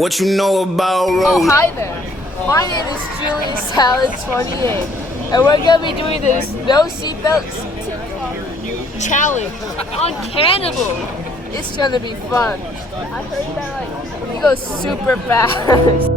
What you know about Oh, road? hi there. My name is Julie Salad28, and we're gonna be doing this no seatbelts challenge on Cannibal. It's gonna be fun. I heard that like you go super fast.